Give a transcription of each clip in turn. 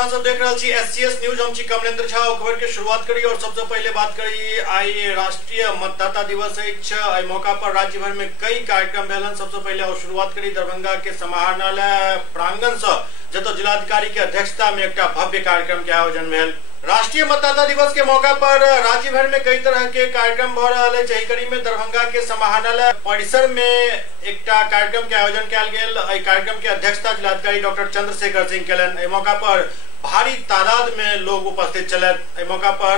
अहाँ सब देख रहे छी SCS न्यूज। हम छी कमलेंद्र झा। खबर के शुरुआत करी और सबसे पहले बात करी आई राष्ट्रीय मतदाता दिवस है। मौका पर राज्य भर में कई कार्यक्रम भेलन। सबसे पहले और शुरुआत करी दरभंगा के समाहरणालय प्रांगण से, जतो जिलाधिकारी के अध्यक्षता में एक भव्य कार्यक्रम के आयोजन भेल। राष्ट्रीय मतदाता दिवस के मौका पर राज्य भर में कई तरह के कार्यक्रम भ रहा है। यही कड़ी में दरभंगा के समाहरणालय परिसर में एक कार्यक्रम के आयोजन किया गया। कार्यक्रम की अध्यक्षता जिलाधिकारी डॉक्टर चंद्रशेखर सिंह केलन। मौका पर भारी तादाद में लोग उपस्थित चले। मौका पर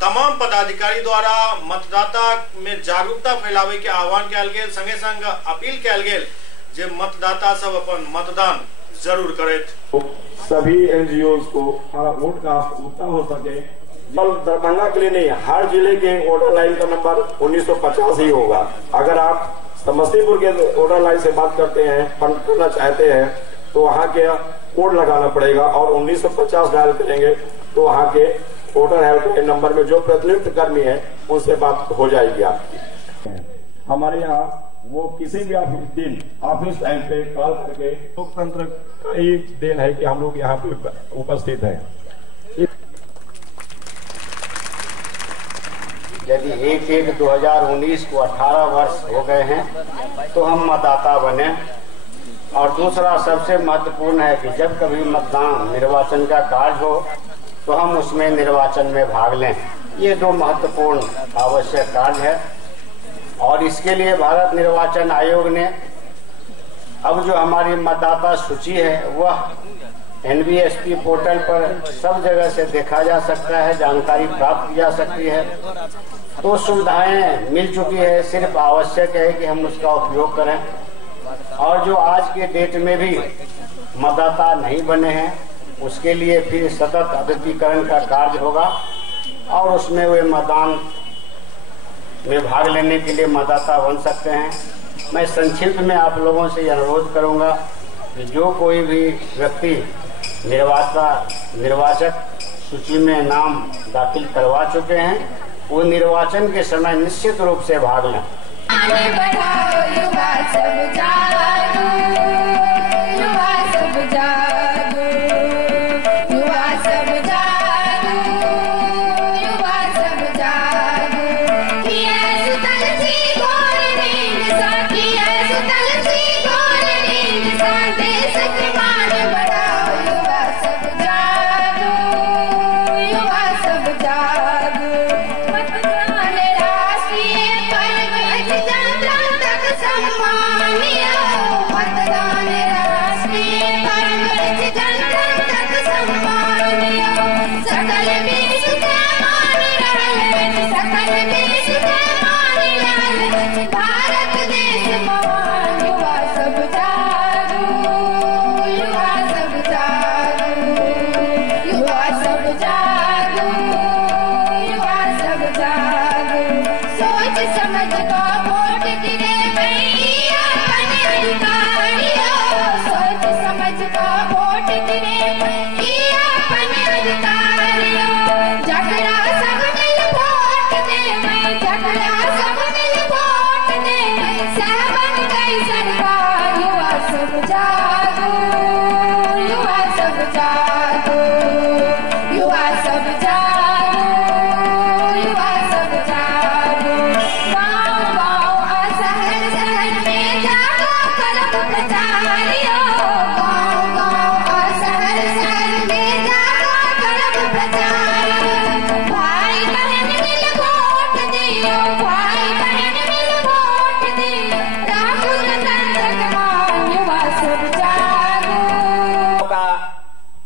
तमाम पदाधिकारी द्वारा मतदाता में जागरूकता फैलावे के आह्वान किया गया। संगे संग अपील किया गया जे मतदाता सब अपन मतदान जरूर करे। सभी NGOs को वोट कास्ट उतना हो सके। दरभंगा के लिए नहीं, हर जिले के वोटर लाइन का नंबर 1950 ही होगा। अगर आप समस्तीपुर के वोटर लाइन से बात करते हैं, फंड करना चाहते हैं, तो वहाँ के कोड लगाना पड़ेगा और 1950 डायल करेंगे तो वहाँ के वोटर हेल्पलाइन नंबर में जो प्रतिनिधित्व कर्मी है उनसे बात हो जाएगी आपकी। हमारे यहाँ वो किसी भी दिन ऑफिस टाइम पे कॉल करके लोकतंत्र का ही देन है कि हम लोग यहाँ पे उपस्थित हैं। यदि 1/1/2019 को 18 वर्ष हो गए हैं तो हम मतदाता बने। और दूसरा सबसे महत्वपूर्ण है कि जब कभी मतदान निर्वाचन का कार्य हो तो हम उसमें निर्वाचन में भाग लें। ये दो महत्वपूर्ण आवश्यक कार्य है। और इसके लिए भारत निर्वाचन आयोग ने अब जो हमारी मतदाता सूची है वह NVSP पोर्टल पर सब जगह से देखा जा सकता है, जानकारी प्राप्त की जा सकती है। तो सुविधाएं मिल चुकी है, सिर्फ आवश्यक है कि हम उसका उपयोग करें। और जो आज के डेट में भी मतदाता नहीं बने हैं उसके लिए फिर सतत अद्यतीकरण का कार्य होगा और उसमें वे मतदान में भाग लेने के लिए मतदाता बन सकते हैं। मैं संक्षिप्त में आप लोगों से अनुरोध करूंगा कि जो कोई भी व्यक्ति निर्वाचक सूची में नाम दाखिल करवा चुके हैं वो निर्वाचन के समय निश्चित रूप से भाग लें।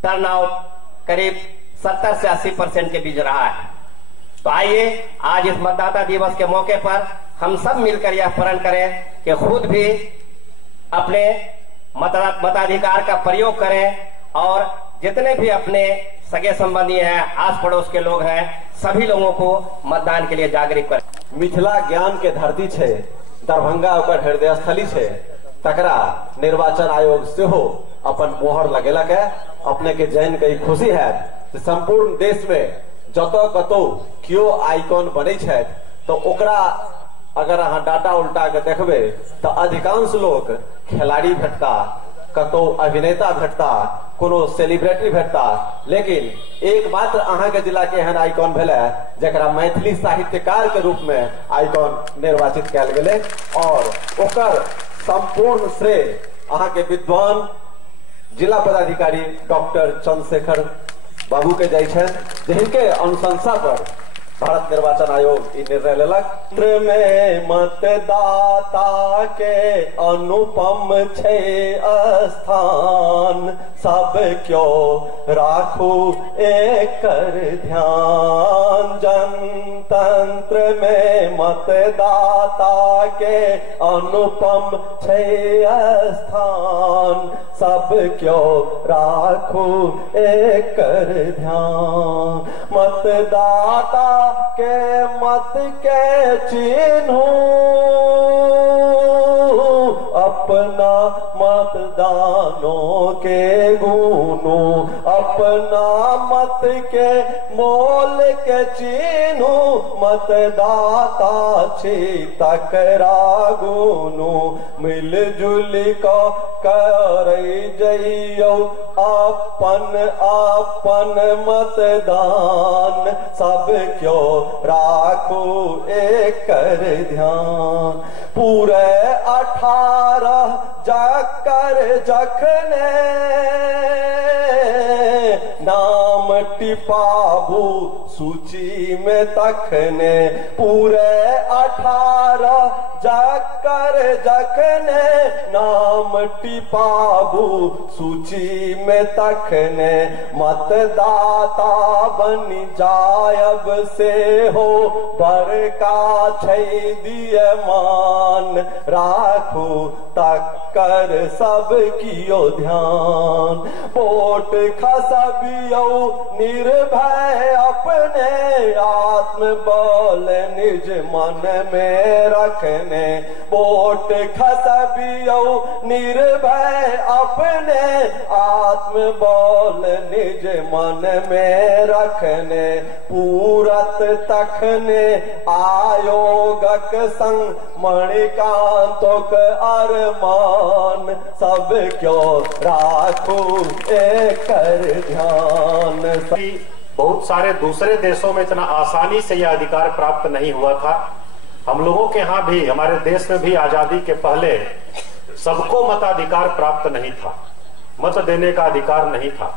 टर्नआउट करीब 70 से 80% के बीच रहा है। तो आइए आज इस मतदाता दिवस के मौके पर हम सब मिलकर यह प्रण करें कि खुद भी अपने मताधिकार का प्रयोग करें और जितने भी अपने सगे संबंधी हैं, आस पड़ोस के लोग हैं, सभी लोगों को मतदान के लिए जागरूक करें। मिथिला ज्ञान के धरती छे, दरभंगा ओकर हृदय स्थली छे, तकरा निर्वाचन आयोग से हो अपन मोहर लगेलक है। अपने के जैन के खुशी है कि संपूर्ण देश में जतो कतो क्यों आइकॉन बने छे तो ओकरा अगर अहाँ डाटा उल्टा के देखबे तो अधिकांश लोग खिलाड़ी भेटता, कतो अभिनेता भेटता, कोनो सेलिब्रिटी भेटता, लेकिन एकमात्र अहाँ के जिला के एहन आइकॉन भेले जकरा मैथिली साहित्यकार के रूप में आइकॉन निर्वाचित कयल गेलै और ओकर संपूर्ण श्रेय अहाँ के विद्वान जिला पदाधिकारी डॉक्टर चंद्रशेखर बाबू के जाइ छनि, जिनके अनुशंसा पर भारत निर्वाचन आयोग ई निर्णय लेलक। केंद्र में मतदाता के अनुपम छे स्थान, सब क्यों राखू एकर ध्यान। जनतंत्र में मतदाता के अनुपम छे स्थान, सब क्यों राखू एकर ध्यान। मतदाता के मत के चिन्हू, अपना मतदानों के गुनू। अपना मत के मोल के चिन्हू, मतदाता छी तकरा गुनू। मिलजुल को कर जइयो अपन अपन मतदान, सब क्यों राखू एकर ध्यान। पूरे 18 जाकर जखने नाम टिपाबू सूची में तखने। पूरे 18 जाकर जखने नाम टिपाबू सूची में तखने। मतदाता बन जायब से हो बड़का छै दिए मान, राखू तकर सब कियो ध्यान। वोट खसबियो निर्भय अपने, आत्म बल निज मन में रखने। वोट खसबियो निर्भय अपने, आत्म बल निज मन में रखने। पूरत तखने आयोगक संग मणिकांतोक अरमान, सब क्यों राखू एकर ध्यान। बहुत सारे दूसरे देशों में इतना आसानी से यह अधिकार प्राप्त नहीं हुआ था। हम लोगों के यहाँ भी, हमारे देश में भी आजादी के पहले सबको मताधिकार प्राप्त नहीं था, मत देने का अधिकार नहीं था।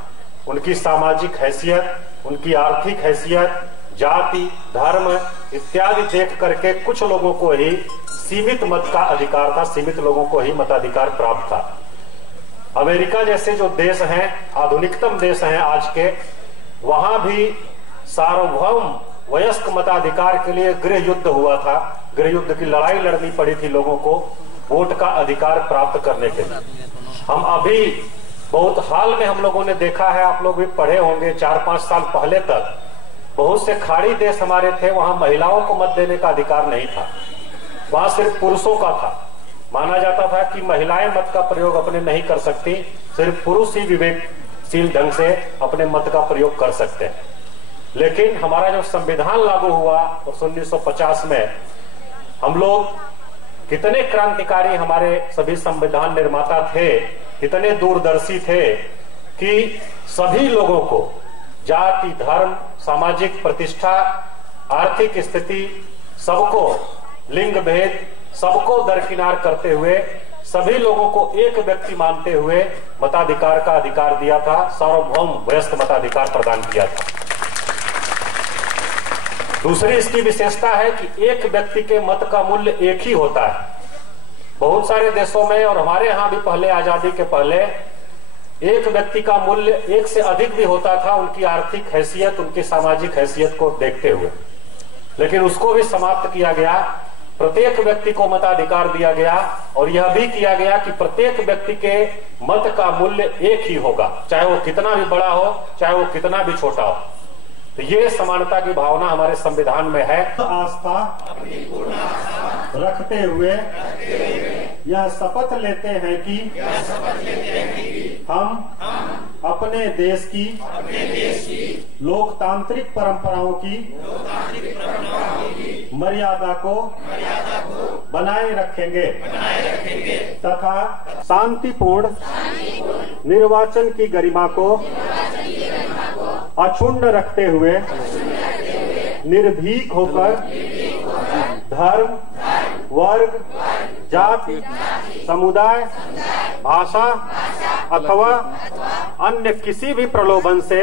उनकी सामाजिक हैसियत, उनकी आर्थिक हैसियत, जाति, धर्म इत्यादि देख करके कुछ लोगों को ही सीमित मत का अधिकार था, सीमित लोगों को ही मताधिकार प्राप्त था। अमेरिका जैसे जो देश हैं, आधुनिकतम देश हैं आज के, वहां भी सार्वभौम वयस्क मताधिकार के लिए गृह युद्ध हुआ था। गृह युद्ध की लड़ाई लड़नी पड़ी थी लोगों को वोट का अधिकार प्राप्त करने के लिए। हम अभी बहुत हाल में हम लोगों ने देखा है, आप लोग भी पढ़े होंगे, 4-5 साल पहले तक बहुत से खाड़ी देश हमारे थे, वहां महिलाओं को मत देने का अधिकार नहीं था, वहां सिर्फ पुरुषों का था। माना जाता था कि महिलाएं मत का प्रयोग अपने नहीं कर सकती, सिर्फ पुरुष ही विवेकशील ढंग से अपने मत का प्रयोग कर सकते हैं। लेकिन हमारा जो संविधान लागू हुआ 1950 में, हम लोग कितने क्रांतिकारी हमारे सभी संविधान निर्माता थे, कितने दूरदर्शी थे कि सभी लोगों को जाति, धर्म, सामाजिक प्रतिष्ठा, आर्थिक स्थिति, सबको लिंग भेद, सबको दरकिनार करते हुए सभी लोगों को एक व्यक्ति मानते हुए मताधिकार का अधिकार दिया था, सार्वभौम वयस्क मताधिकार प्रदान किया था। दूसरी इसकी विशेषता है कि एक व्यक्ति के मत का मूल्य एक ही होता है। बहुत सारे देशों में और हमारे यहां भी पहले, आजादी के पहले, एक व्यक्ति का मूल्य एक से अधिक भी होता था, उनकी आर्थिक हैसियत, उनकी सामाजिक हैसियत को देखते हुए। लेकिन उसको भी समाप्त किया गया, प्रत्येक व्यक्ति को मताधिकार दिया गया और यह भी किया गया कि प्रत्येक व्यक्ति के मत का मूल्य एक ही होगा, चाहे वो कितना भी बड़ा हो, चाहे वो कितना भी छोटा हो। तो ये समानता की भावना हमारे संविधान में है। आस्था रखते हुए यह शपथ लेते हैं कि हम अपने देश की लोकतांत्रिक परंपराओं की मर्यादा को बनाए रखेंगे तथा शांतिपूर्ण निर्वाचन की गरिमा को अक्षुण्ण रखते हुए निर्भीक होकर धर्म, वर्ग, जाति, समुदाय, भाषा अथवा अन्य किसी भी प्रलोभन से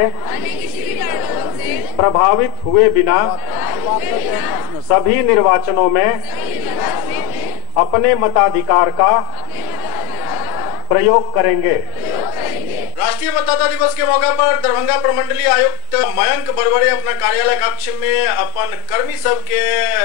प्रभावित हुए बिना सभी निर्वाचनों में अपने मताधिकार का प्रयोग करेंगे। राष्ट्रीय मतदाता दिवस के मौका पर दरभंगा प्रमंडलीय आयुक्त मयंक बरवरे अपना कार्यालय कक्ष में अपन कर्मी सब के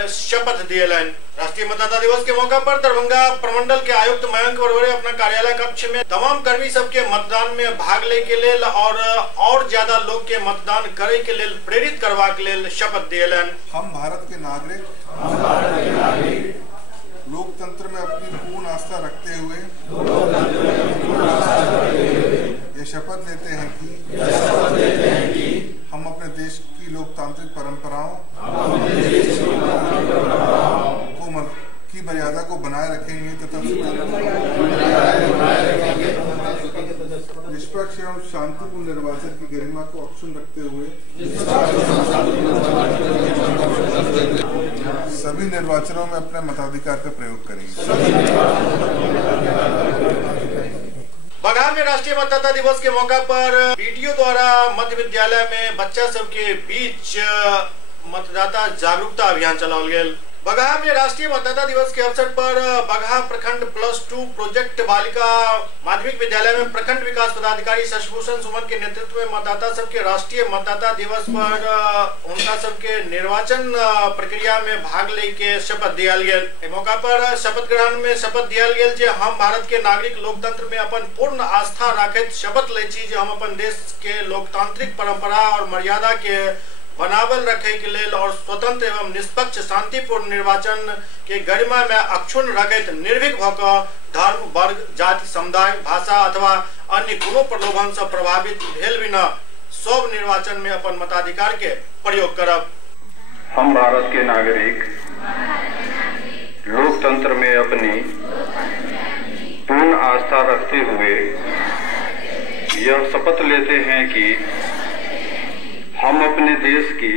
शपथ दिएलन। राष्ट्रीय मतदाता दिवस के मौका पर दरभंगा प्रमंडल के आयुक्त मयंक बरवरे अपना कार्यालय कक्ष में तमाम कर्मी सब के मतदान में भाग ले के लेल और ज्यादा लोग के मतदान करे के लेल प्रेरित करवा के लेल शपथ दिएलन। हम भारत के नागरिक लोकतंत्र में अपनी पूर्ण आस्था रखते हुए ये शपथ लेते हैं कि हम अपने देश की लोकतांत्रिक परंपराओं की मर्यादा को बनाए रखेंगे तथा निष्पक्ष एवं शांतिपूर्ण निर्वाचन की गरिमा को अक्षुण्ण रखते हुए सभी निर्वाचनों में अपने मताधिकार का प्रयोग करेंगे। बगहा में राष्ट्रीय मतदाता दिवस के मौका पर बीडीओ द्वारा मध्य विद्यालय में बच्चा सब के बीच मतदाता जागरूकता अभियान चलाओल गेल। बगहा में राष्ट्रीय मतदाता दिवस के अवसर पर बगहा प्रखंड +2 प्रोजेक्ट बालिका माध्यमिक विद्यालय में प्रखंड विकास पदाधिकारी शशिभूषण सुमन के नेतृत्व में मतदाता सब के राष्ट्रीय मतदाता दिवस पर उनका सबके निर्वाचन प्रक्रिया में भाग लेके शपथ दियाल गेल। इस मौका पर शपथ ग्रहण में शपथ दियाल गेल जे हम भारत के नागरिक लोकतंत्र में अपन पूर्ण आस्था राखैत शपथ ले छी जे हम अपन देश के लोकतांत्रिक परंपरा और मर्यादा के बनावल रखे के लेल और स्वतंत्र एवं निष्पक्ष शांतिपूर्ण निर्वाचन के गरिमा में अक्षुण्ण रखैत निर्भीक भऽ धर्म, वर्ग, जाति, समुदाय, भाषा अथवा अन्य कोनो प्रलोभन से प्रभावित भेल बिना सब निर्वाचन में अपन मताधिकार के प्रयोग करब। हम भारत के नागरिक लोकतंत्र में अपनी पूर्ण आस्था रखते हुए यह शपथ लेते हैं कि हम अपने देश की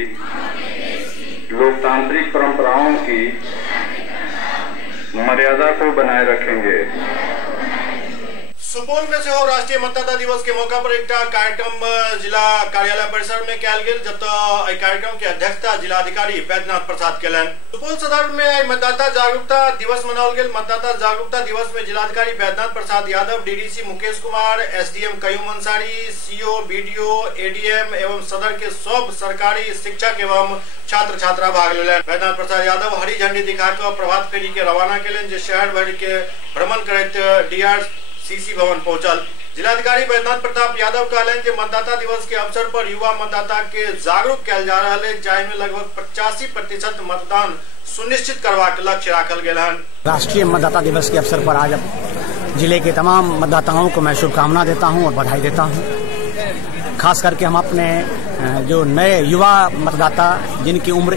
लोकतांत्रिक परंपराओं की मर्यादा को बनाए रखेंगे। सुपौल में से हो राष्ट्रीय मतदाता दिवस के मौका पर एक कार्यक्रम जिला कार्यालय परिसर में कयल गेल जतऽ कार्यक्रम के अध्यक्षता जिलाधिकारी बैद्यनाथ प्रसाद केलन। सुपौल सदर में मतदाता जागरूकता दिवस मनाओल गेल। मतदाता जागरूकता दिवस में जिलाधिकारी Baidyanath Prasad Yadav, DDC Mukesh Kumar, SDM Qayyum Ansari, CO, BDO, ADM एवं सदर के सब सरकारी शिक्षक एवं छात्र छात्रा भाग लेलन। बैद्यनाथ प्रसाद यादव हरी झंडी दिखाकर प्रभात फेरी के रवाना केलन जे शहर भर के भ्रमण करैत डीआरसीसी भवन पहुंचल। जिलाधिकारी बैद्यनाथ प्रताप यादव कहलन जे मतदाता दिवस के अवसर पर युवा मतदाता के जागरूक कयल जा रहल है, जाहि में लगभग 85% मतदान सुनिश्चित करवा के लक्ष्य राखल गेल हन। राष्ट्रीय मतदाता दिवस के अवसर पर आज जिले के तमाम मतदाताओं को मैं शुभकामना देता हूं और बधाई देता हूं। खास करके हम अपने जो नए युवा मतदाता जिनकी उम्र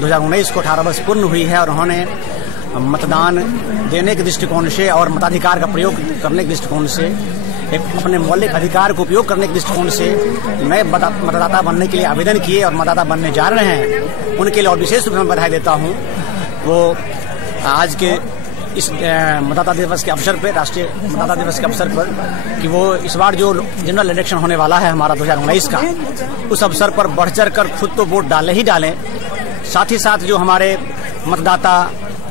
2019 को 18 वर्ष पूर्ण हुई है और उन्होंने मतदान देने के दृष्टिकोण से और मताधिकार का प्रयोग करने के दृष्टिकोण से एक अपने मौलिक अधिकार को उपयोग करने के दृष्टिकोण से नए मतदाता बनने के लिए आवेदन किए और मतदाता बनने जा रहे हैं, उनके लिए और विशेष रूप से मैं बधाई देता हूं। वो आज के इस मतदाता दिवस के अवसर पर, राष्ट्रीय मतदाता दिवस के अवसर पर, कि वो इस बार जो जनरल इलेक्शन होने वाला है हमारा 2019 का, उस अवसर पर बढ़ चढ़ कर खुद तो वोट डाले ही डालें, साथ ही साथ जो हमारे मतदाता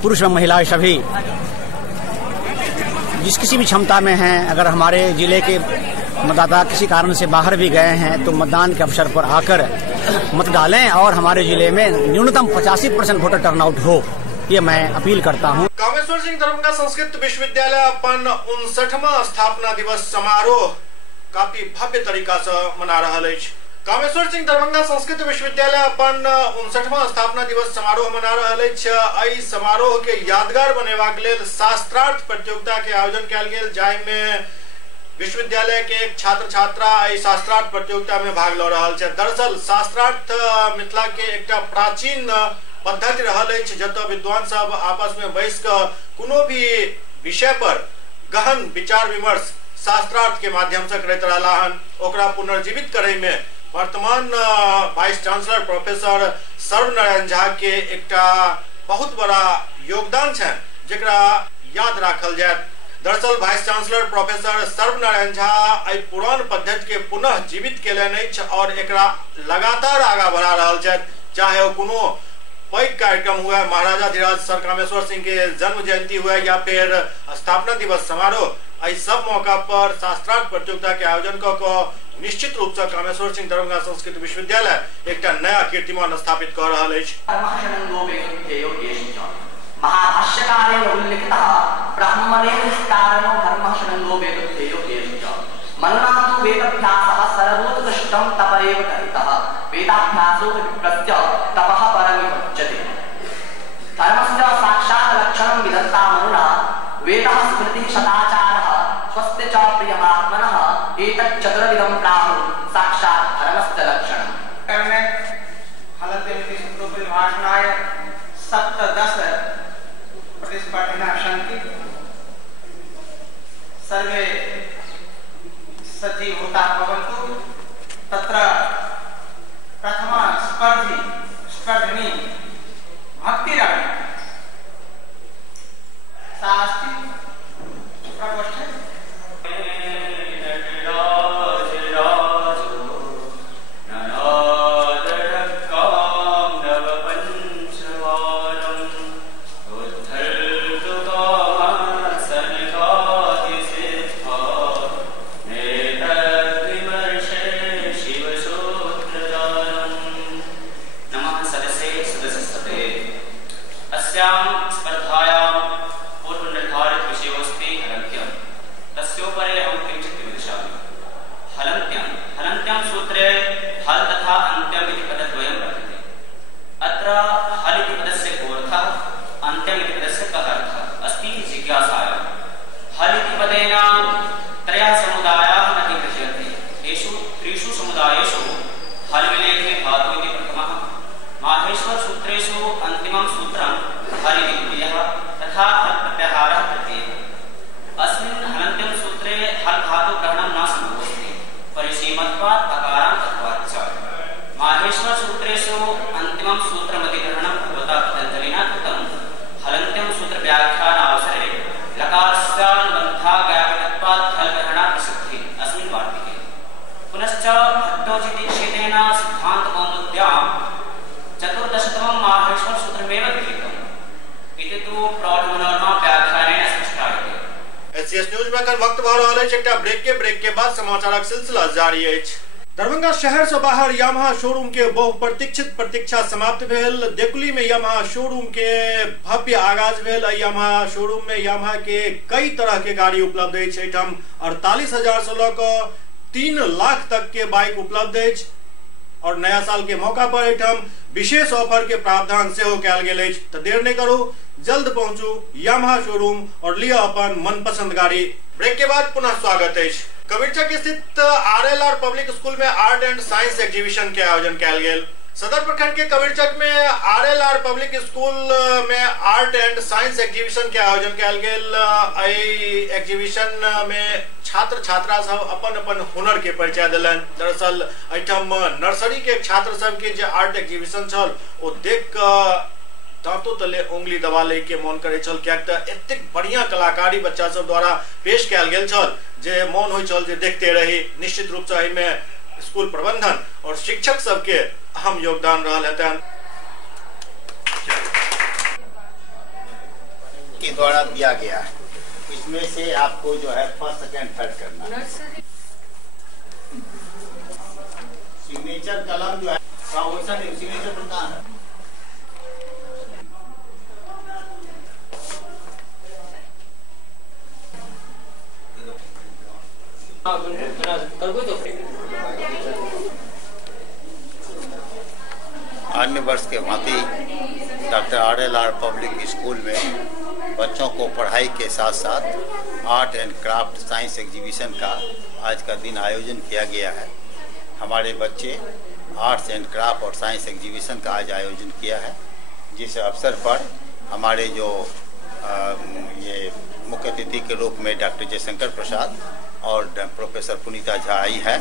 पुरुष व महिलाएं सभी जिस किसी भी क्षमता में हैं, अगर हमारे जिले के मतदाता किसी कारण से बाहर भी गए हैं तो मतदान के अवसर पर आकर मत डालें और हमारे जिले में न्यूनतम 85% वोटर टर्नआउट हो, ये मैं अपील करता हूं। कामेश्वर सिंह दरभंगा संस्कृत विश्वविद्यालय अपन 59वां स्थापना दिवस समारोह काफी भव्य तरीका से मना रहा है। कामेश्वर सिंह दरभंगा संस्कृत विश्वविद्यालय अपन 59वां स्थापना दिवस समारोह मना रहा है। समारोह के यादगार बनेवा के लेल शास्त्रार्थ प्रतियोगिता के आयोजन कयल गेल, जाहि में विश्वविद्यालय के एक छात्र छात्रा शास्त्रार्थ प्रतियोगिता में भाग ल रहा है। दरअसल शास्त्रार्थ मिथिला के एक प्राचीन पद्धति रहल अछि जतऽ विद्वान सब आपस में बैस कऽ कोनो भी विषय पर गहन विचार विमर्श शास्त्रार्थ के माध्यम से करते रहलाहन। ओकरा पुनर्जीवित करे में वर्तमान vice chancellor professor Sarvanarayan Jha के एकटा बहुत बड़ा योगदान है जेकरा याद राखल जाए। दरअसल vice chancellor professor Sarvanarayan Jha आई पुरान पद्धति के पुनः जीवित केलनि और एकरा लगातार आगा बढ़ा रहल छथि, चाहे वो कोनो पैघ कार्यक्रम हुआ, महाराजा धीराज सर कामेश्वर सिंह के जन्म जयंती हुआ या फिर स्थापना दिवस समारोह, आई सब मौका पर शास्त्रार्थ प्रतियोगिता के आयोजन क निश्चित रूप से कामेश्वर सिंह दरभंगा संस्कृत विश्वविद्यालय एक नया कीर्तिमान स्थापित कर रहा है। महाभाष्यकारेण उल्लिखितः ब्रह्मणेन विस्तारणो धर्मः शृङ्गो वेदोक्तेयो येषु मन्नातु वेदाभ्यासः सर्वोत्कृष्टं तपरेव करितः वेदाभ्यासो विप्रस्य तपः परमिमुच्यते। धर्मस्य साक्षात् लक्षणं विदन्ता मनुना वेदः स्मृतिः सदाचारः स्वस्य च प्रियमात्मनः एतत् चतुर्विधं प्राहुः साक्षात् धर्मस्य लक्षणम्। हलते सूत्रोपरिभाषणाय सप्तदश प्रतिस्पर्धिनः सन्ति। सर्वे सज्जीभूताः भवन्तु। तत्र प्रथमा स्पर्धिनी भक्तिराणी सा अस्ति प्रकोष्ठे। ब्रेक के बाद समाचारक सिलसिला जारी है। दरभंगा शहर से बाहर यामाहा शोरूम के बहुप्रतीक्षित प्रतीक्षा समाप्त भेल। देकुली में यामाहा शोरूम के भव्य आगाज भेल। यामाहा शोरूम में यामाहा के कई तरह के गाड़ी उपलब्ध है। 48,000 से लऽ 3 लाख तक के बाइक उपलब्ध है और नया साल के मौका पर एठम विशेष ऑफर के प्रावधान से हो कैल गेल। तो देर नहीं करू, जल्द पहुंचू यामाहा शोरूम और लिया अपन मनपसंद गाड़ी। ब्रेक के बाद पुनः स्वागत है। कबीरचक स्थित RLR पब्लिक स्कूल में आर्ट एंड साइंस एग्जीबिशन के आयोजन कैल गेल। सदर प्रखंड के कबीरचक में RLR पब्लिक स्कूल में आर्ट एंड साइंस एग्जीबिशन के आयोजन कैल गेल। एग्जीबिशन में छात्र छात्रा सब अपन अपन हुनर के परिचय दिलन। दरअसल एठम नर्सरी के छात्र सब के जो आर्ट एग्जीबिशन छल वो देख दांतों तले उंगली दबा ले के मन करे छल, क्या एते बढ़िया कलाकारी बच्चा सब द्वारा पेश कैल गेल छल जे मन होय छल जे देखते रही। निश्चित रूप से में स्कूल प्रबंधन और शिक्षक सबके अहम योगदान रहल हेतन। के द्वारा दिया गया है, इसमें से आपको जो है फर्स्ट सेकंड थर्ड करना। सिग्नेचर कलम जो है सिग्नेचर पर कहाँ है? अन्य वर्ष के भांति डॉक्टर RLR पब्लिक स्कूल में बच्चों को पढ़ाई के साथ साथ art and craft science exhibition का आज का दिन आयोजन किया गया है। हमारे बच्चे आर्ट्स एंड क्राफ्ट और साइंस एग्जीबिशन का आज आयोजन किया है, जिस अवसर पर हमारे जो ये मुख्य अतिथि के रूप में डॉक्टर जयशंकर प्रसाद और प्रोफेसर पुनीता झा आई है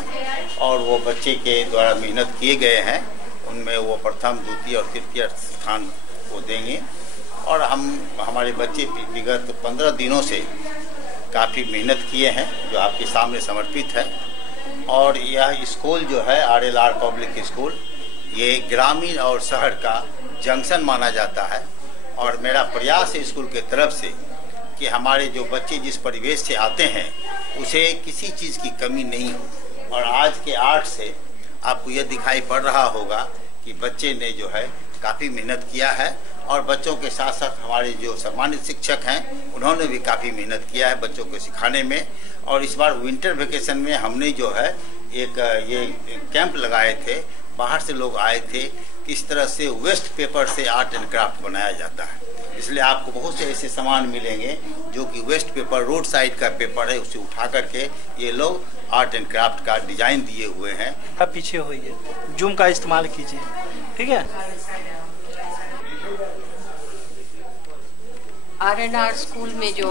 और वो बच्चे के द्वारा मेहनत किए गए हैं उनमें वो प्रथम, द्वितीय और तृतीय स्थान को देंगे। और हमारे बच्चे विगत 15 दिनों से काफ़ी मेहनत किए हैं जो आपके सामने समर्पित है। और यह स्कूल जो है RLR पब्लिक स्कूल, ये ग्रामीण और शहर का जंक्शन माना जाता है। और मेरा प्रयास है स्कूल के तरफ से कि हमारे जो बच्चे जिस परिवेश से आते हैं उसे किसी चीज़ की कमी नहीं हो। और आज के आर्ट से आपको यह दिखाई पड़ रहा होगा कि बच्चे ने जो है काफ़ी मेहनत किया है। और बच्चों के साथ साथ हमारे जो सम्मानित शिक्षक हैं उन्होंने भी काफ़ी मेहनत किया है बच्चों को सिखाने में। और इस बार विंटर वेकेशन में हमने जो है एक ये कैंप लगाए थे, बाहर से लोग आए थे, किस तरह से वेस्ट पेपर से आर्ट एंड क्राफ्ट बनाया जाता है। इसलिए आपको बहुत से ऐसे सामान मिलेंगे जो कि वेस्ट पेपर, रोड साइड का पेपर है, उसे उठा करके ये लोग आर्ट एंड क्राफ्ट का डिजाइन दिए हुए हैं। आप पीछे होइए, जूम का इस्तेमाल कीजिए, ठीक है। RNR स्कूल में जो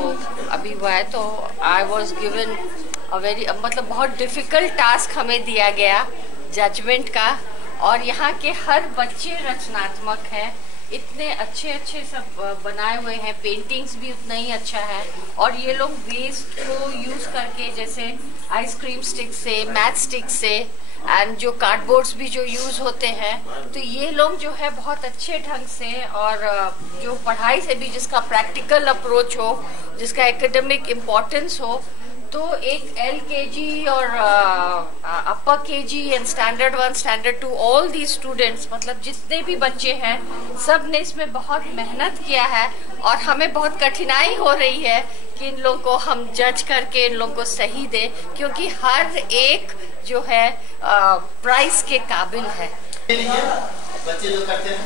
अभी हुआ है तो I was given a very, मतलब बहुत डिफिकल्ट टास्क हमें दिया गया जजमेंट का। और यहाँ के हर बच्चे रचनात्मक हैं, इतने अच्छे अच्छे सब बनाए हुए हैं, पेंटिंग्स भी उतना ही अच्छा है। और ये लोग वेस्ट को यूज करके, जैसे आइसक्रीम स्टिक से, मैथ स्टिक से, एंड जो कार्डबोर्ड्स भी जो यूज होते हैं, तो ये लोग जो है बहुत अच्छे ढंग से, और जो पढ़ाई से भी जिसका प्रैक्टिकल अप्रोच हो, जिसका एकेडमिक इम्पोर्टेंस हो, तो एक LKG और अपर KG and standard 1, standard 2, all the students, मतलब जितने भी बच्चे हैं सब ने इसमें बहुत मेहनत किया है। और हमें बहुत कठिनाई हो रही है कि इन लोगों को हम जज करके इन लोगों को सही दें, क्योंकि हर एक जो है प्राइस के काबिल है। बच्चे जो करते हैं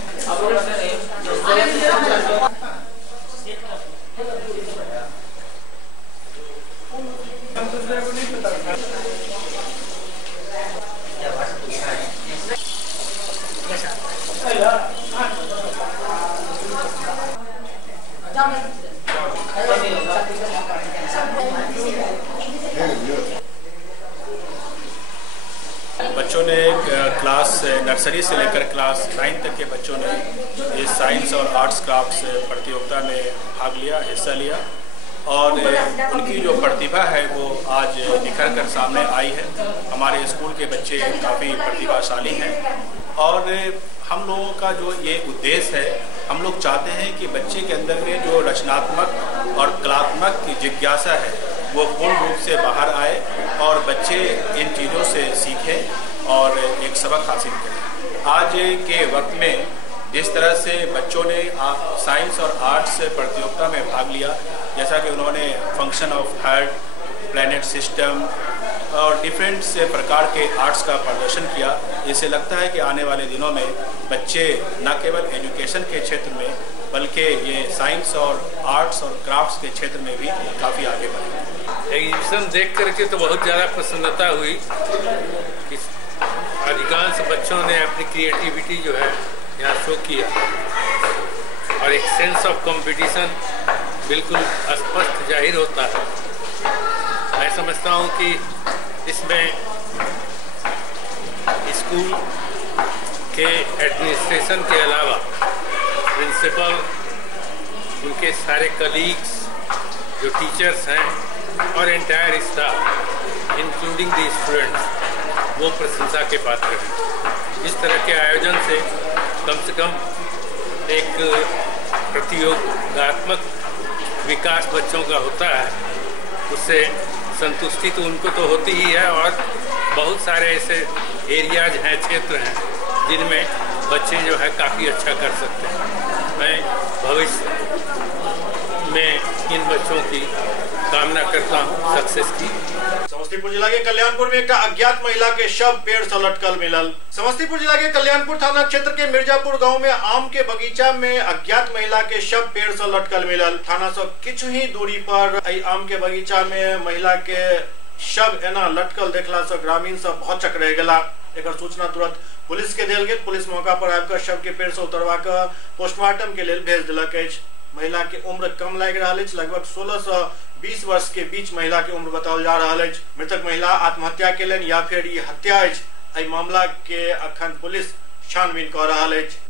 बच्चों ने क्लास नर्सरी से लेकर क्लास 9 तक के बच्चों ने इस साइंस और आर्ट्स क्राफ्ट्स प्रतियोगिता में भाग लिया, हिस्सा लिया। और उनकी जो प्रतिभा है वो आज निखर कर सामने आई है। हमारे स्कूल के बच्चे काफ़ी प्रतिभाशाली हैं और हम लोगों का जो ये उद्देश्य है, हम लोग चाहते हैं कि बच्चे के अंदर में जो रचनात्मक और कलात्मक की जिज्ञासा है वो पूर्ण रूप से बाहर आए और बच्चे इन चीज़ों से सीखें और एक सबक हासिल करें। आज के वक्त में जिस तरह से बच्चों ने साइंस और आर्ट्स प्रतियोगिता में भाग लिया, जैसा कि उन्होंने function of heart, planet system और डिफरेंट से प्रकार के आर्ट्स का प्रदर्शन किया, इससे लगता है कि आने वाले दिनों में बच्चे न केवल एजुकेशन के क्षेत्र में बल्कि ये साइंस और आर्ट्स और क्राफ्ट्स के क्षेत्र में भी काफ़ी आगे बढ़े। एग्जीबिशन देख करके तो बहुत ज़्यादा प्रसन्नता हुई कि अधिकांश बच्चों ने अपनी क्रिएटिविटी जो है यहाँ शो किया और एक सेंस ऑफ कंपटीशन बिल्कुल स्पष्ट जाहिर होता है। मैं समझता हूँ कि इसमें स्कूल के एडमिनिस्ट्रेशन के अलावा प्रिंसिपल, उनके सारे कलीग्स जो टीचर्स हैं और entire staff including the students, वो प्रशंसा के पात्र हैं। इस तरह के आयोजन से कम एक प्रतियोगात्मक विकास बच्चों का होता है, उससे संतुष्टि तो उनको तो होती ही है और बहुत सारे ऐसे एरियाज हैं, क्षेत्र हैं जिनमें बच्चे जो है काफ़ी अच्छा कर सकते हैं। मैं भविष्य में इन बच्चों की कामना करता हूँ सक्सेस की। समस्तीपुर जिला के कल्याणपुर में एक अज्ञात महिला के शव पेड़ से लटकल मिलल। समस्तीपुर जिला के कल्याणपुर थाना क्षेत्र के मिर्जापुर गांव में आम के बगीचा में अज्ञात महिला के शव पेड़ से लटकल मिलल। थाना से कुछ ही दूरी पर आम के बगीचा में महिला के शव एना लटकल देखला से ग्रामीण सब बहुत चकरे गेला। एक सूचना तुरंत पुलिस के देल गेल। पुलिस मौका पर आकर शव के पेड़ से उतरवा कर पोस्टमार्टम के लिए भेज दिलक। महिला के उम्र कम लग रहा है, लगभग 16 से 20 वर्ष के बीच महिला के उम्र बताओल जा रहा है। मृतक महिला आत्महत्या केलन या फिर ये हत्या है, एहि मामला के अखन पुलिस छानबीन कर रहा है।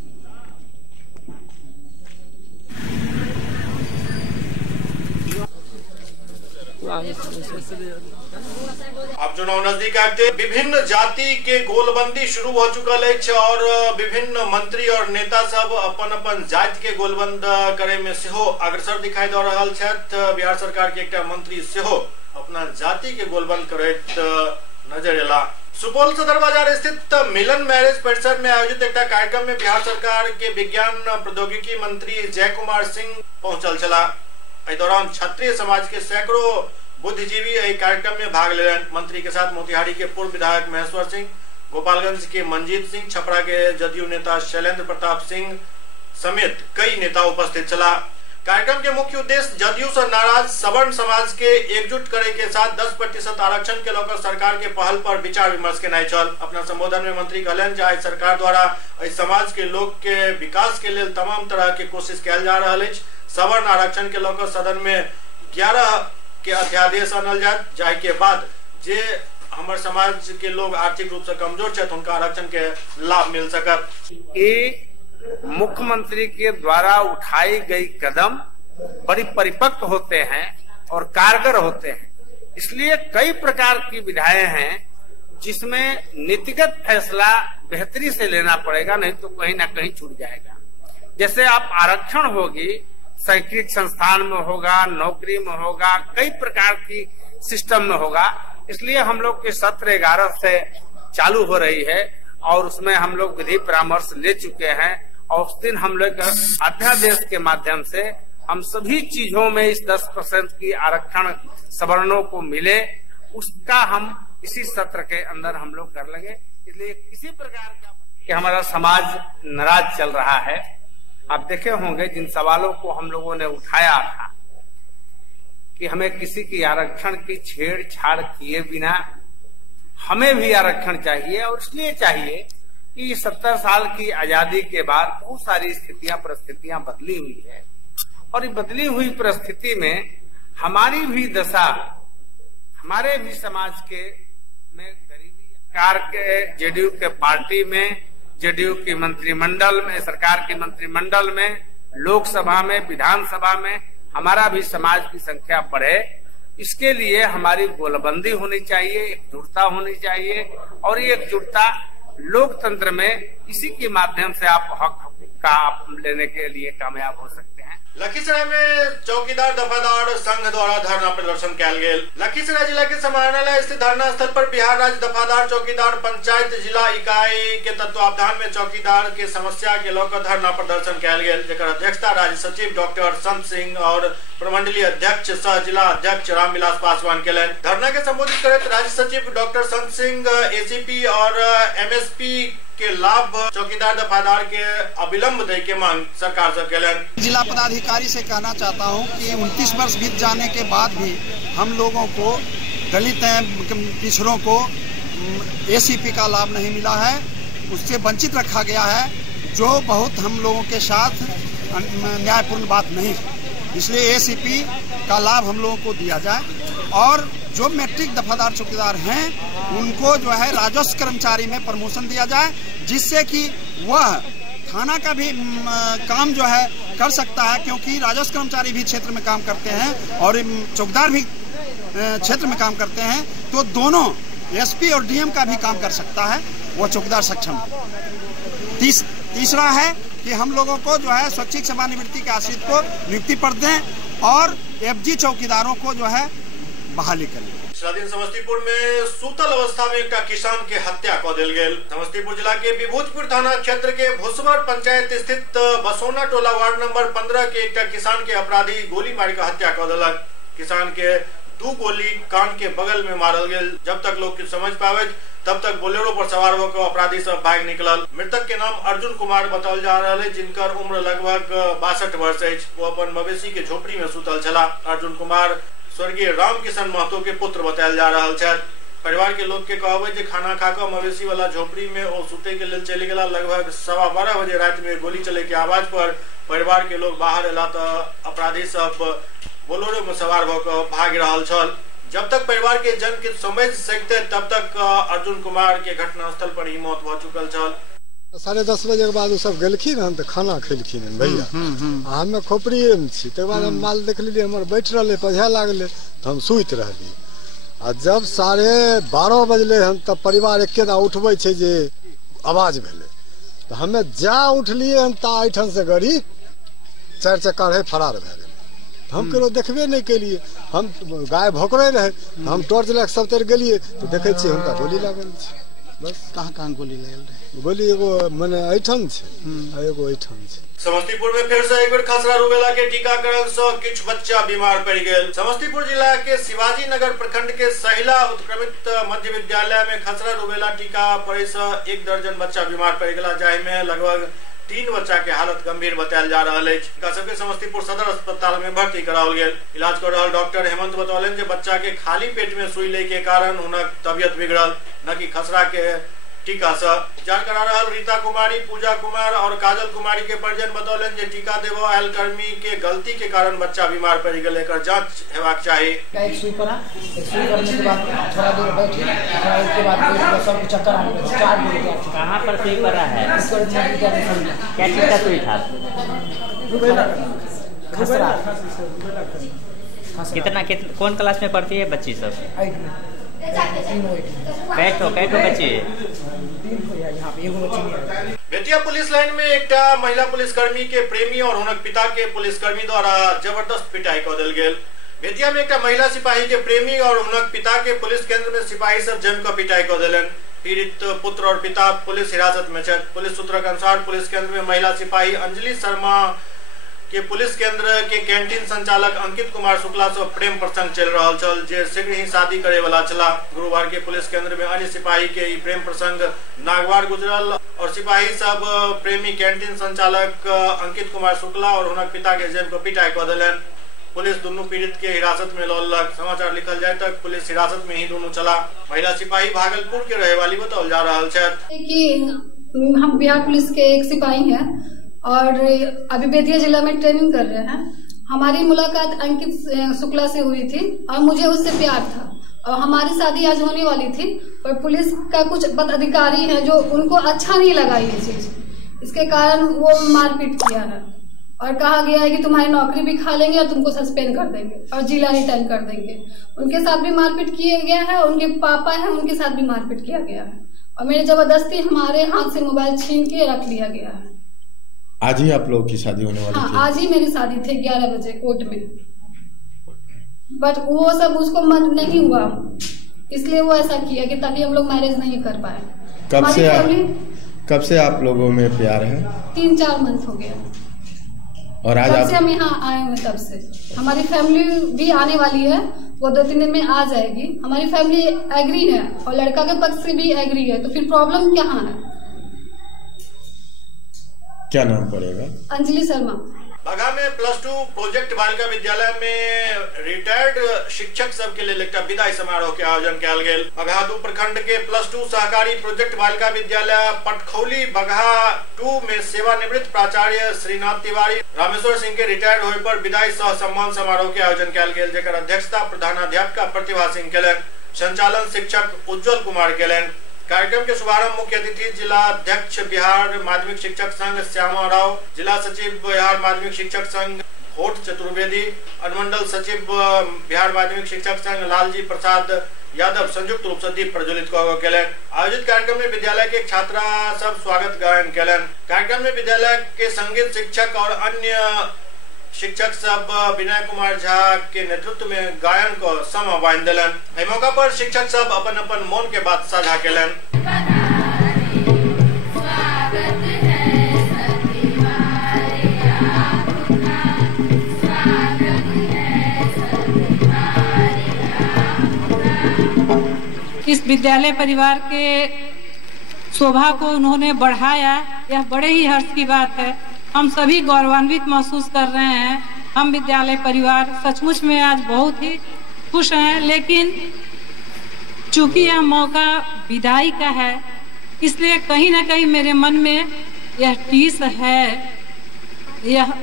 अब चुनाव नजदीक आते विभिन्न जाति के गोलबंदी शुरू हो चुकल है और विभिन्न मंत्री और नेता सब अपन अपन जाति के गोलबंद करे में सेहो अग्रसर दिखाई दे रहा है। बिहार सरकार के एक मंत्री सेहो अपना जाति के गोलबंद करैत नजर एला। सुपौल सदर बाजार स्थित मिलन मैरिज परिसर में आयोजित एक कार्यक्रम में बिहार सरकार के विज्ञान प्रौद्योगिकी मंत्री जय कुमार सिंह पहुंचल छला। इस दौरान क्षत्रिय समाज के सैकड़ों बुद्धिजीवी एक कार्यक्रम में भाग ले रहे। मंत्री के साथ मोतिहारी के पूर्व विधायक महेश्वर सिंह, गोपालगंज के मंजीत सिंह, छपरा के जदयू नेता शैलेंद्र प्रताप सिंह समेत कई नेता उपस्थित चला। कार्यक्रम के मुख्य उद्देश्य जदयू से नाराज सवर्ण समाज के एकजुट करे के साथ 10% आरक्षण के लेकर सरकार के पहल पर विचार विमर्श के चल। अपना संबोधन में मंत्री कहलन जे आज सरकार द्वारा इस समाज के लोग के विकास के लिए तमाम तरह के कोशिश कल जा रहा है। सवर्ण आरक्षण के लेकर सदन में 11 के अध्यादेश आनल जाए, जाय के बाद जे हमारे समाज के लोग आर्थिक रूप से कमजोर है उनका आरक्षण के लाभ मिल सकत। मुख्यमंत्री के द्वारा उठाई गई कदम बड़ी परिपक्व होते हैं और कारगर होते हैं। इसलिए कई प्रकार की विधाएं हैं जिसमें नीतिगत फैसला बेहतरी से लेना पड़ेगा, नहीं तो कहीं ना कहीं छूट जाएगा। जैसे आप आरक्षण होगी, शैक्षिक संस्थान में होगा, नौकरी में होगा, कई प्रकार की सिस्टम में होगा। इसलिए हम लोग के सत्र 11 से चालू हो रही है और उसमें हम लोग विधि परामर्श ले चुके हैं और उस दिन हम लोग अध्यादेश के माध्यम से हम सभी चीजों में इस 10% की आरक्षण सवर्णों को मिले, उसका हम इसी सत्र के अंदर हम लोग कर लेंगे। इसलिए किसी प्रकार का कि हमारा समाज नाराज चल रहा है। आप देखे होंगे जिन सवालों को हम लोगों ने उठाया था कि हमें किसी की आरक्षण की छेड़छाड़ किए बिना हमें भी आरक्षण चाहिए, और इसलिए चाहिए कि 70 साल की आजादी के बाद बहुत सारी परिस्थितियां बदली हुई है और ये बदली हुई परिस्थिति में हमारी भी दशा, हमारे भी समाज के में गरीबी सरकार के जेडीयू के पार्टी में, जेडीयू की मंत्रिमंडल में, सरकार के मंत्रिमंडल में, लोकसभा में, विधानसभा में हमारा भी समाज की संख्या बढ़े। इसके लिए हमारी गोलबंदी होनी चाहिए, एकजुटता होनी चाहिए और ये एकजुटता लोकतंत्र में इसी के माध्यम से आप हक का लेने के लिए कामयाब हो सकते हैं। लखीसराय में चौकीदार दफादार संघ द्वारा धरना प्रदर्शन किया गया। लखीसराय जिला के समाहरणालय स्थित धरना स्थल पर बिहार राज्य दफादार चौकीदार पंचायत जिला इकाई के तत्वावधान में चौकीदार के समस्या के लेकर धरना प्रदर्शन किया गया, जेकर अध्यक्षता राज्य सचिव डॉक्टर संत सिंह और प्रमंडलीय अध्यक्ष सह जिला अध्यक्ष रामविलास पासवान के धरना के संबोधित करते राज्य सचिव डॉक्टर संत सिंह एसीपी और एमएसपी के लाभ चौकीदार दफादार के अविलंब दे के मांग सरकार से केलन। जिला पदाधिकारी से कहना चाहता हूं कि 29 वर्ष बीत जाने के बाद भी हम लोगों को, दलित पिछड़ों को एसीपी का लाभ नहीं मिला है, उससे वंचित रखा गया है, जो बहुत हम लोगों के साथ न्यायपूर्ण बात नहीं है। इसलिए एसीपी का लाभ हम लोगों को दिया जाए और जो मैट्रिक दफादार चौकीदार हैं उनको जो है राजस्व कर्मचारी में प्रमोशन दिया जाए, जिससे कि वह थाना का भी काम जो है कर सकता है, क्योंकि राजस्व कर्मचारी भी क्षेत्र में काम करते हैं और चौकीदार भी क्षेत्र में काम करते हैं, तो दोनों एसपी और डीएम का भी काम कर सकता है, वो चौकीदार सक्षम। तीसरा है कि हम लोगों को जो है स्वैच्छिक सेवानिवृत्ति के आश्रित को नियुक्ति पर दें और एफजी चौकीदारों को जो है बहाली करें। दिन समस्तीपुर में सूतल अवस्था में एक किसान के हत्या कर दिल गई। समस्तीपुर जिला के विभूतपुर थाना क्षेत्र के भुसवर पंचायत स्थित बसोना टोला वार्ड नंबर 15 के एक किसान के अपराधी गोली मार कर हत्या कर दिलक। किसान के 2 गोली कान के बगल में मारल गई। जब तक लोग समझ पावे तब तक बोलेरो पर सवार होकर अपराधी सब भाग निकलल। मृतक के नाम अर्जुन कुमार बताल जा रहा है, जिनकर उम्र लगभग 62 वर्ष है। वो अपन मवेशी के झोपड़ी में सुतल चला। अर्जुन कुमार स्वर्गीय रामकिशन महतो के पुत्र बतायल जा रहा है। परिवार के लोग के कहबे जे खाना खाकर मवेशी वाला झोपड़ी में ओ सुते के लिए चले गला। लगभग 12:15 बजे रात में गोली चले के आवाज पर परिवार के लोग बाहर एला तो अपराधी सब बोलेरो में सवार होकर भाग रहा छल। जब तक परिवार के जन के समझ सकते तब तक अर्जुन कुमार के घटनास्थल पर ही मौत हो चुकल छल। 10:30 बजे के बाद सब गेलखिन हन तो खाना खेलखिन भैया। हमें खोपड़ी में छी तक बाद हम माल देख लिए हमर बैठ रहे पढ़े लागले तो हम सुत रहली। आ जब 12:30 बजले हन तब परिवार एकेदा उठबै छै जे आवाज भेले तो हमें जा उठलिए हन ता ऐठन से गाड़ी 4 चक्का रहे फरार भए गेल। हम करो देखबे नहीं केलिए, हम गाय भोकरे रहे हम टॉर्च लैक सब तर गेलिए तो देखे छी हुनका गोली लागल छै। बस कहाँ गोली लगल रहे? गोली एगो मने ऐठन छै एगो ऐठन छै। समस्तीपुर में फिर से एक बेर खसरा रूबेला के टीकाकरण से किछ बच्चा बीमार पड़ गए। समस्तीपुर जिला के शिवाजी नगर प्रखंड के सहिला उत्क्रमित मध्य विद्यालय में खसरा रूबेला टीका पड़े से 1 दर्जन बच्चा बीमार पड़ गया, जाहि में लगभग 3 बच्चा के हालत गंभीर बतायल जा रहा है। सबके समस्तीपुर सदर अस्पताल में भर्ती कराओल गया। इलाज कर रहा डॉक्टर हेमंत बतौलन कि बच्चा के खाली पेट में सुई ले के कारण उनक तबियत बिगड़ल, न कि खसरा के टीका से। उपचार करा रहा रीता कुमारी, पूजा कुमार और काजल कुमारी के परिजन बतौलन जे टीका देव आयल कर्मी के गलती के कारण बच्चा बीमार पड़ गए, एकर जांच हेबाक चाहिए। एक सुई पड़ा, एक सुई करने के बाद थोड़ा देर बैठी, उसके बाद सब चक्कर आने लगे। 4 दिन कहाँ पर सुई पड़ा है? क्या चीज का सुई था? खसरा। कितना कौन क्लास में पढ़ती है बच्ची सब? कैठो बच्ची? बेतिया पुलिस लाइन में एक महिला पुलिसकर्मी के प्रेमी और उनक पिता के पुलिसकर्मी द्वारा जबरदस्त पिटाई कर दिल गेल। बेतिया में एक महिला सिपाही के प्रेमी और उनक पिता के पुलिस केंद्र में सिपाही सब जमकर पिटाई कर दिलन। पीड़ित पुत्र और पिता पुलिस हिरासत में छथि। पुलिस सूत्र के अनुसार पुलिस केंद्र में महिला सिपाही अंजलि शर्मा के पुलिस केंद्र के कैंटीन संचालक अंकित कुमार शुक्ला से प्रेम प्रसंग चल रहा छल, जे शीघ्र ही शादी करे वाला चला। गुरुवार के पुलिस केंद्र में अन्य सिपाही के प्रेम प्रसंग नागवार गुजरल और सिपाही सब प्रेमी कैंटीन संचालक अंकित कुमार शुक्ला और उनके पिता के जेम को पिटाई कर दिलन। पुलिस दोनों पीड़ित के हिरासत में लौलक। समाचार लिखल जाए तक पुलिस हिरासत में ही दोनों चला। महिला सिपाही भागलपुर के रहे वाली बताओल जा रहा है। हम बिहार पुलिस के एक सिपाही हैं और अभी बेतिया जिला में ट्रेनिंग कर रहे हैं। हमारी मुलाकात अंकित शुक्ला से हुई थी और मुझे उससे प्यार था और हमारी शादी आज होने वाली थी, पर पुलिस का कुछ पदाधिकारी हैं जो उनको अच्छा नहीं लगा ये चीज, इसके कारण वो मारपीट किया है और कहा गया है कि तुम्हारी नौकरी भी खा लेंगे और तुमको सस्पेंड कर देंगे और जिला रिटर्न कर देंगे। उनके साथ भी मारपीट किया गया है और उनके पापा है उनके साथ भी मारपीट किया गया है और मेरे जबरदस्ती हमारे हाथ से मोबाइल छीन के रख लिया गया है। आज ही आप लोगों की शादी होने वाली थी? आज ही मेरी शादी थी 11 बजे कोर्ट में, बट वो सब उसको मन नहीं हुआ, इसलिए वो ऐसा किया कि ताकि हम लोग मैरिज नहीं कर पाए। कब से आप लोगों में प्यार है? 3-4 मंथ हो गया और आज से हम यहाँ आए हुए। तब से हमारी फैमिली भी आने वाली है, वो 2-3 दिन में आ जाएगी। हमारी फैमिली एग्री है और लड़का के पक्ष से भी एग्री है, तो फिर प्रॉब्लम कहाँ है? क्या नाम पड़ेगा? अंजलि शर्मा। बघा में +2 प्रोजेक्ट बालिका विद्यालय में रिटायर्ड शिक्षक सब के लिए एक विदाई समारोह के आयोजन किया गया। बघा 2 प्रखंड के +2 सहकारी प्रोजेक्ट बालिका विद्यालय पटखौली बघा 2 में सेवानिवृत्त प्राचार्य श्रीनाथ तिवारी रामेश्वर सिंह के रिटायर्ड होने पर विदाई सह सम्मान समारोह के आयोजन किया गया, जेकर अध्यक्षता प्रधानाध्यापिका प्रतिभा सिंह केलन, संचालन शिक्षक उज्जवल कुमार केलन। कार्यक्रम के शुभारंभ मुख्य अतिथि जिला अध्यक्ष बिहार माध्यमिक शिक्षक संघ श्यामा राव, जिला सचिव बिहार माध्यमिक शिक्षक संघ होठ चतुर्वेदी, अनुमंडल सचिव बिहार माध्यमिक शिक्षक संघ लालजी प्रसाद यादव संयुक्त रूप से दीप प्रज्वलित केलन। आयोजित कार्यक्रम में विद्यालय के छात्रा सब स्वागत गायन केलन। कार्यक्रम में विद्यालय के संगीत शिक्षक और अन्य शिक्षक सब विनय कुमार झा के नेतृत्व में गायन को सम बांध दिलन। एहि मौका पर शिक्षक सब अपन अपन मन के बात साझा केलन। इस विद्यालय परिवार के शोभा को उन्होंने बढ़ाया, यह बड़े ही हर्ष की बात है। हम सभी गौरवान्वित महसूस कर रहे हैं। हम विद्यालय परिवार सचमुच में आज बहुत ही खुश हैं, लेकिन चूंकि यह मौका विदाई का है, इसलिए कहीं न कहीं मेरे मन में यह टीस है यह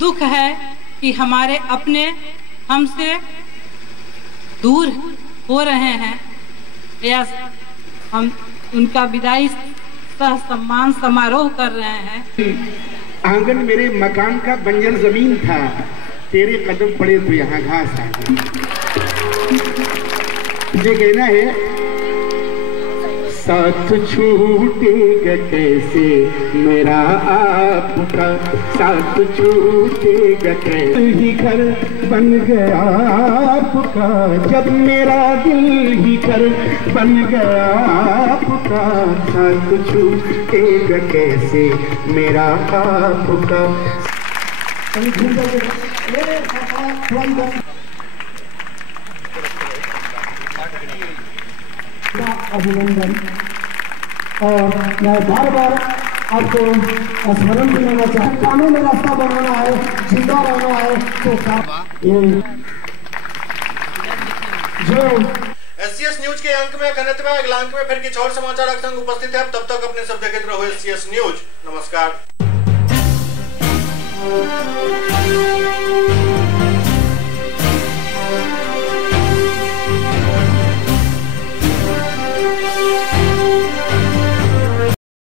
दुख है कि हमारे अपने हमसे दूर हो रहे हैं। या हम उनका विदाई सह सम्मान समारोह कर रहे हैं। आंगन मेरे मकान का बंजर जमीन था, तेरे कदम पड़े तो यहाँ घास आ गई। मुझे कहना है साथ छूटेगा कैसे मेरा आपका, साथ छूटेगा कैसे ही घर बन गया आपका, जब मेरा दिल ही घर बन गया आपका, साथ छूटेगा कैसे मेरा आपका। अभिनंदन। और मैं बार बार आपको स्मरण दिलाना चाहूँ, कानों में रास्ता बनाना है, जिंदा रहना है तो जो SCS न्यूज के अंक में अगला अंक में फिर कुछ और समाचार संग उपस्थित है। तब तक अपने सब देखते रहो SCS न्यूज। नमस्कार।